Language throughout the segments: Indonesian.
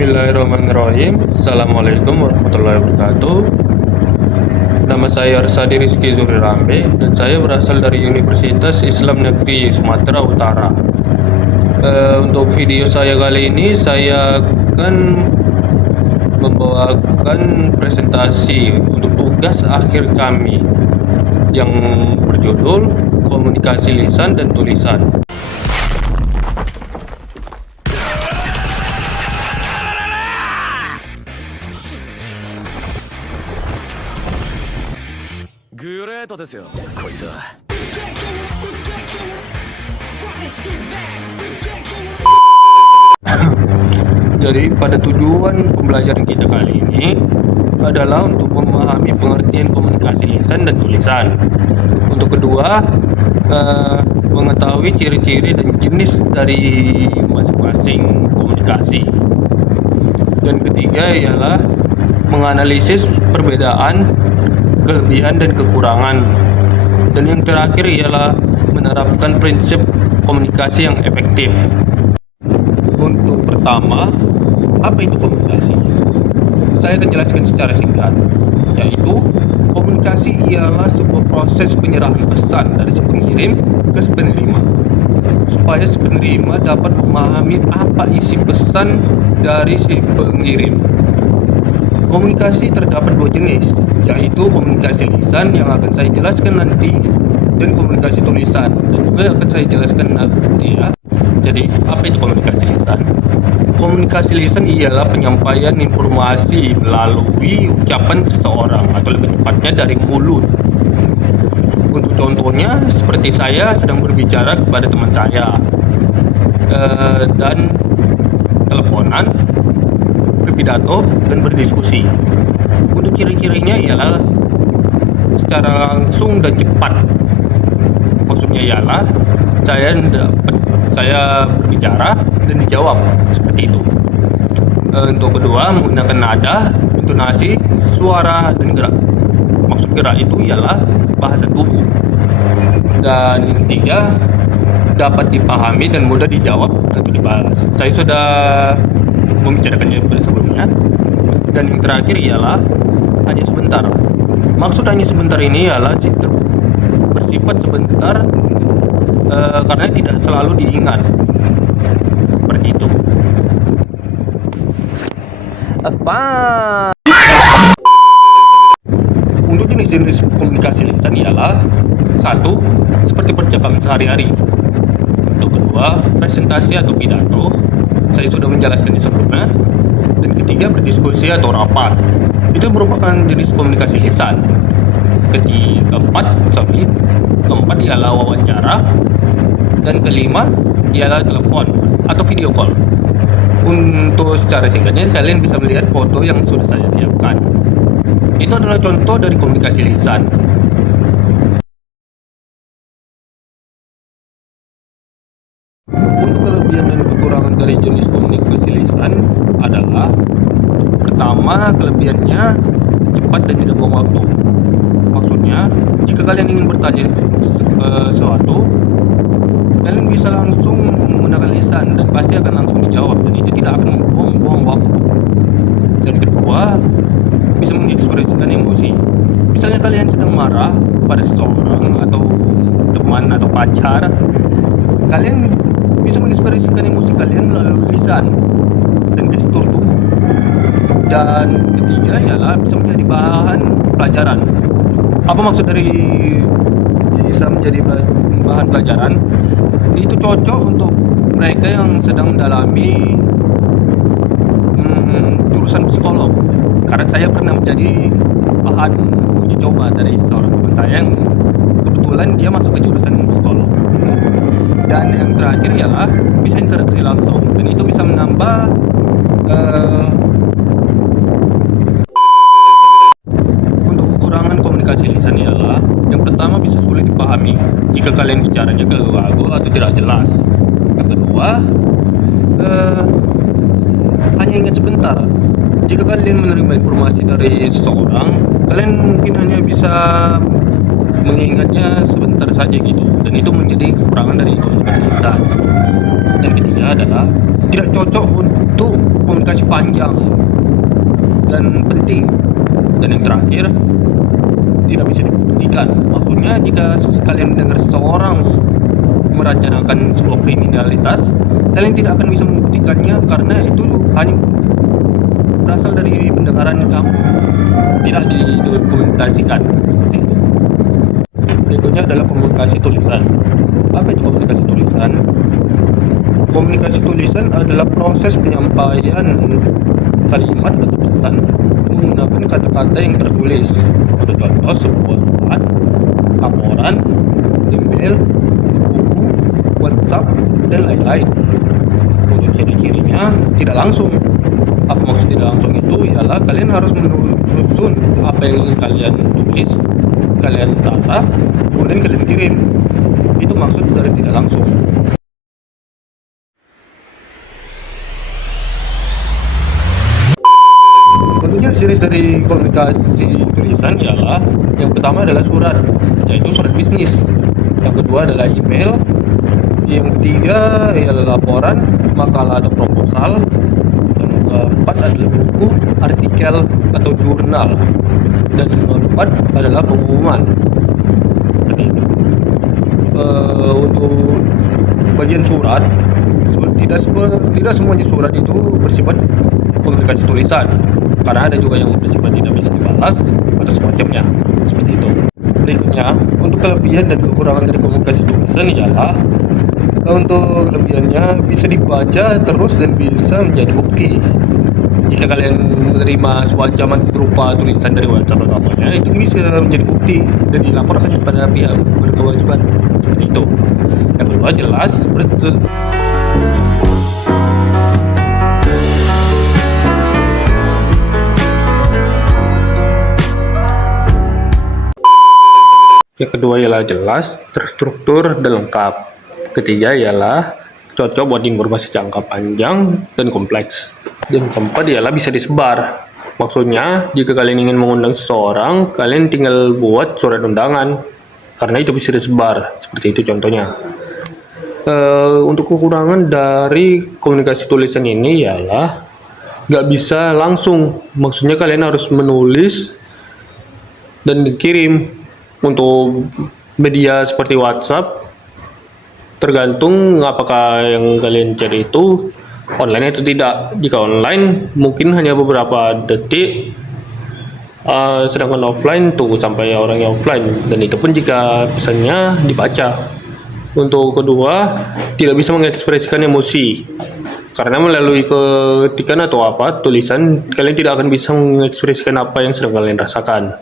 Bismillahirrahmanirrahim. Assalamualaikum warahmatullahi wabarakatuh. Nama saya Arsadi Rizky Zuri Rambe dan saya berasal dari Universitas Islam Negeri Sumatera Utara. Untuk video saya kali ini saya akan membawakan presentasi untuk tugas akhir kami yang berjudul komunikasi lisan dan tulisan. Jadi pada tujuan pembelajaran kita kali ini adalah untuk memahami pengertian komunikasi lisan dan tulisan. Untuk kedua, mengetahui ciri-ciri dan jenis dari masing-masing komunikasi. Dan ketiga ialah menganalisis perbedaan, kelebihan dan kekurangan. Dan yang terakhir ialah menerapkan prinsip komunikasi yang efektif. Untuk pertama, apa itu komunikasi? Saya akan jelaskan secara singkat, yaitu komunikasi ialah sebuah proses penyerahan pesan dari si pengirim ke si penerima, supaya si penerima dapat memahami apa isi pesan dari si pengirim. Komunikasi terdapat dua jenis, yaitu komunikasi lisan yang akan saya jelaskan nanti, dan komunikasi tulisan, dan juga akan saya jelaskan nanti ya. Jadi, apa itu komunikasi lisan? Komunikasi lisan ialah penyampaian informasi melalui ucapan seseorang, atau lebih tepatnya dari mulut. Untuk contohnya, seperti saya sedang berbicara kepada teman saya, dan teleponan, berpidato, dan berdiskusi. Untuk ciri-cirinya ialah secara langsung dan cepat. Maksudnya ialah saya berbicara dan dijawab, seperti itu. Untuk kedua, menggunakan nada, intonasi, suara, dan gerak. Maksud gerak itu ialah bahasa tubuh. Dan yang ketiga, dapat dipahami dan mudah dijawab atau dibalas. Saya sudah membicarakannya sebelumnya. Dan yang terakhir ialah hanya sebentar. Maksud hanya sebentar ini ialah bersifat sebentar, karena tidak selalu diingat, seperti itu. Untuk jenis-jenis komunikasi lisan ialah satu, seperti percakapan sehari-hari. Untuk kedua, presentasi atau pidato. Saya sudah menjelaskannya sebelumnya. Dan ketiga, berdiskusi atau rapat. Itu merupakan jenis komunikasi lisan. Keempat ialah wawancara. Dan kelima ialah telepon atau video call. Untuk secara singkatnya, kalian bisa melihat foto yang sudah saya siapkan. Itu adalah contoh dari komunikasi lisan. Untuk kelebihan dan kekurangan dari jenis komunikasi lisan adalah, pertama, kelebihannya cepat dan tidak buang waktu. Maksudnya, jika kalian ingin bertanya ke sesuatu, kalian bisa langsung menggunakan lisan dan pasti akan langsung dijawab, dan itu tidak akan membuang-buang waktu. Dan kedua, bisa mengekspresikan emosi. Misalnya kalian sedang marah pada seseorang atau teman atau pacar, kalian bisa mengekspresikan emosi kalian melalui lisan dan gestur tubuh. Dan ketiga ialah bisa menjadi bahan pelajaran. Apa maksud dari bisa menjadi bahan pelajaran? Itu cocok untuk mereka yang sedang mendalami jurusan psikolog. Karena saya pernah menjadi bahan uji coba dari seorang teman saya yang kebetulan dia masuk ke jurusan psikolog. Dan yang terakhir ialah bisa interaksi langsung, dan itu bisa menambah untuk kekurangan komunikasi lisan ialah, yang pertama, bisa sulit dipahami jika kalian bicaranya gagal atau tidak jelas. Yang kedua, hanya ingat sebentar. Jika kalian menerima informasi dari seseorang, kalian mungkin hanya bisa mengingatnya sebentar saja gitu, dan itu menjadi kekurangan dari komunikasi lisan. Dan ketiga adalah tidak cocok untuk komunikasi komunikasi panjang dan penting. Dan yang terakhir, tidak bisa dibuktikan. Maksudnya jika kalian dengar seseorang merencanakan sebuah kriminalitas, kalian tidak akan bisa membuktikannya karena itu hanya berasal dari pendengaran kamu, tidak didokumentasikan. Berikutnya adalah komunikasi tulisan. Apa itu komunikasi tulisan? Komunikasi tulisan adalah proses penyampaian kalimat atau pesan menggunakan kata-kata yang tertulis. Untuk contoh, sebuah surat, laporan, email, buku, WhatsApp, dan lain-lain. Untuk ciri-cirinya tidak langsung. Apa maksud tidak langsung itu? Ialah kalian harus menyusun apa yang ingin kalian tulis, kalian tata, kemudian kalian kirim. Itu maksud dari tidak langsung. Tentunya series dari komunikasi tulisan ialah yang pertama adalah surat, yaitu surat bisnis. Yang kedua adalah email. Yang ketiga ialah laporan, makalah atau proposal. Yang keempat adalah buku, artikel atau jurnal. Dan yang keempat adalah pengumuman. Seperti itu. Untuk bagian surat, tidak semuanya surat itu bersifat komunikasi tulisan, karena ada juga yang bersifat tidak bisa dibalas atau semacamnya, seperti itu. Berikutnya, untuk kelebihan dan kekurangan dari komunikasi tulisan ialah untuk kelebihannya bisa dibaca terus dan bisa menjadi bukti. Jika kalian menerima sebuah ancaman berupa tulisan dari WhatsApp atau apanya, itu bisa menjadi bukti dan dilaporkan kepada pihak berkewajiban, seperti itu. Yang kedua, jelas Yang kedua ialah jelas, terstruktur, dan lengkap. Ketiga ialah cocok buat informasi jangka panjang dan kompleks. Dan keempat ialah bisa disebar. Maksudnya, jika kalian ingin mengundang seseorang, kalian tinggal buat surat undangan, karena itu bisa disebar. Seperti itu contohnya. Untuk kekurangan dari komunikasi tulisan ini ialah nggak bisa langsung. Maksudnya kalian harus menulis dan dikirim. Untuk media seperti WhatsApp, tergantung apakah yang kalian cari itu online atau tidak. Jika online, mungkin hanya beberapa detik, sedangkan offline tunggu sampai orangnya offline, dan itu pun jika pesannya dibaca. Untuk kedua, tidak bisa mengekspresikan emosi, karena melalui ketikan atau tulisan, kalian tidak akan bisa mengekspresikan apa yang sedang kalian rasakan.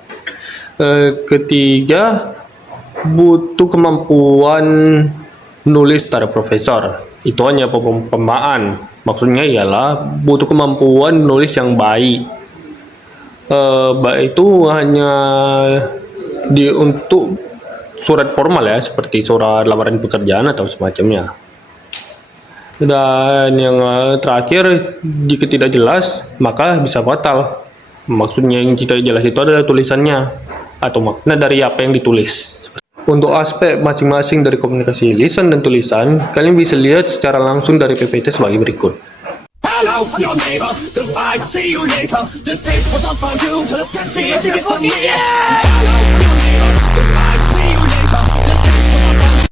Ketiga, butuh kemampuan nulis secara profesor. Itu hanya perumpamaan. Maksudnya ialah butuh kemampuan nulis yang baik. Baik itu hanya untuk surat formal ya, seperti surat lamaran pekerjaan atau semacamnya. Dan yang terakhir, jika tidak jelas, maka bisa fatal. Maksudnya yang tidak jelas itu adalah tulisannya atau makna dari apa yang ditulis. Untuk aspek masing-masing dari komunikasi lisan dan tulisan, kalian bisa lihat secara langsung dari PPT sebagai berikut. Hello, your neighbor. Goodbye, see you later. This place was up for you to see it get from me. Hello, your neighbor. Goodbye, see you later. This place was up for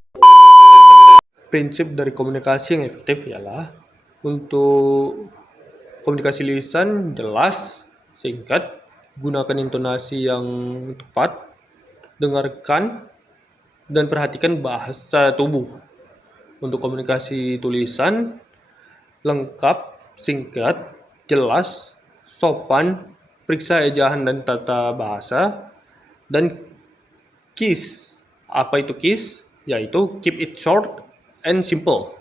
you. Prinsip dari komunikasi yang efektif ialah untuk komunikasi lisan jelas, singkat, gunakan intonasi yang tepat, dengarkan, dan perhatikan bahasa tubuh. Untuk komunikasi tulisan, lengkap, singkat, jelas, sopan, periksa ejaan dan tata bahasa, dan KISS. Apa itu KISS? Yaitu keep it short and simple.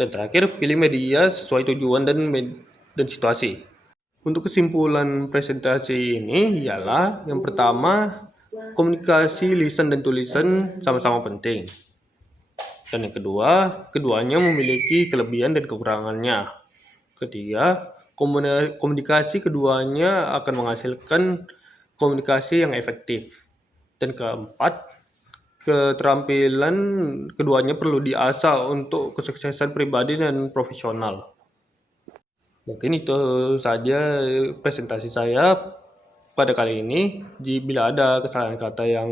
Dan terakhir, pilih media sesuai tujuan dan situasi. Untuk kesimpulan presentasi ini ialah yang pertama, komunikasi lisan dan tulisan sama-sama penting. Dan yang kedua, keduanya memiliki kelebihan dan kekurangannya. Ketiga, komunikasi keduanya akan menghasilkan komunikasi yang efektif. Dan keempat, keterampilan keduanya perlu diasah untuk kesuksesan pribadi dan profesional. Mungkin itu saja presentasi saya pada kali ini. Bila ada kesalahan kata yang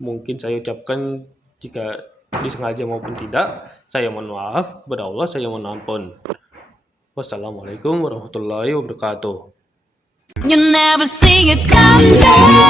mungkin saya ucapkan jika disengaja maupun tidak, saya mohon maaf. Kepada Allah saya mohon ampun. Wassalamualaikum warahmatullahi wabarakatuh. You never see it coming.